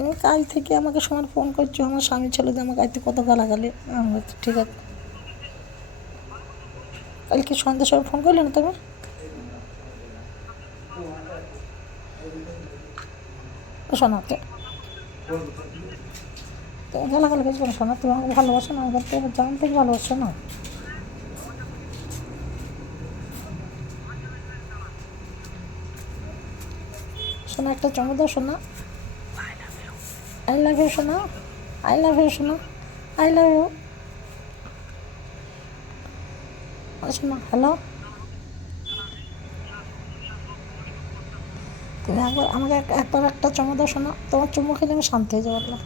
তুমি কাল থেকে আমাকে সমান ফোন করছো, আমার স্বামী ছিল যে আমাকে আজকে কত গালাগালি। ঠিক আছে, কালকে সন্ধ্যার সময় ফোন করলে না তুমি? শোনো তুমি গালাগালি কিছু করো, শোনো তুমি আমাকে ভালোবাসো না, আমাকে তো এবার জান থেকে ভালোবাসো না। শোনো একটা চমক দাও, শোনা আই লাভ ইউ, শোনা আই লাভ ইউ, শোনা আই লাভ ইউ, শোনা হ্যালো। তুমি একবার আমাকে একবার একটা চমক দাও, শোনা তোমার চুমু খেলে আমি শান্তি হয়ে যাবো।